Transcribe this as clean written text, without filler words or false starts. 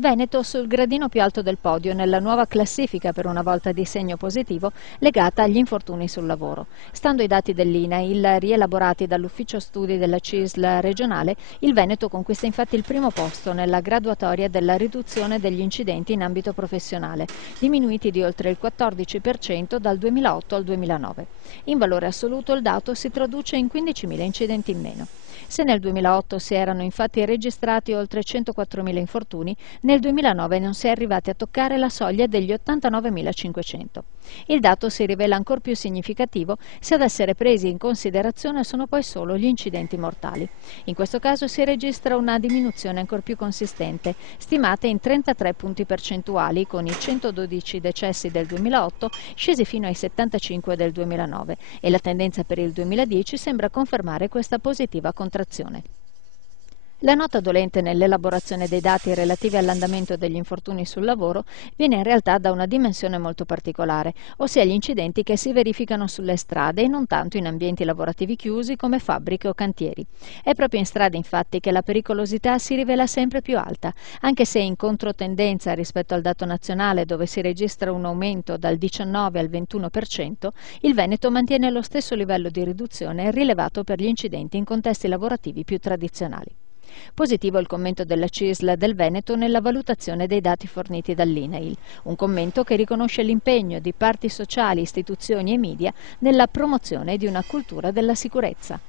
Veneto sul gradino più alto del podio nella nuova classifica per una volta di segno positivo legata agli infortuni sul lavoro. Stando ai dati dell'INAIL rielaborati dall'ufficio studi della CISL regionale, il Veneto conquista infatti il primo posto nella graduatoria della riduzione degli incidenti in ambito professionale, diminuiti di oltre il 14% dal 2008 al 2009. In valore assoluto il dato si traduce in 15.000 incidenti in meno. Se nel 2008 si erano infatti registrati oltre 104.000 infortuni, nel 2009 non si è arrivati a toccare la soglia degli 89.500. Il dato si rivela ancor più significativo se ad essere presi in considerazione sono poi solo gli incidenti mortali. In questo caso si registra una diminuzione ancor più consistente, stimata in 33 punti percentuali, con i 112 decessi del 2008 scesi fino ai 75 del 2009, e la tendenza per il 2010 sembra confermare questa positiva contrazione. La nota dolente nell'elaborazione dei dati relativi all'andamento degli infortuni sul lavoro viene in realtà da una dimensione molto particolare, ossia gli incidenti che si verificano sulle strade e non tanto in ambienti lavorativi chiusi come fabbriche o cantieri. È proprio in strada infatti che la pericolosità si rivela sempre più alta, anche se in controtendenza rispetto al dato nazionale, dove si registra un aumento dal 19 al 21%, il Veneto mantiene lo stesso livello di riduzione rilevato per gli incidenti in contesti lavorativi più tradizionali. Positivo il commento della CISL del Veneto nella valutazione dei dati forniti dall'INAIL, un commento che riconosce l'impegno di parti sociali, istituzioni e media nella promozione di una cultura della sicurezza.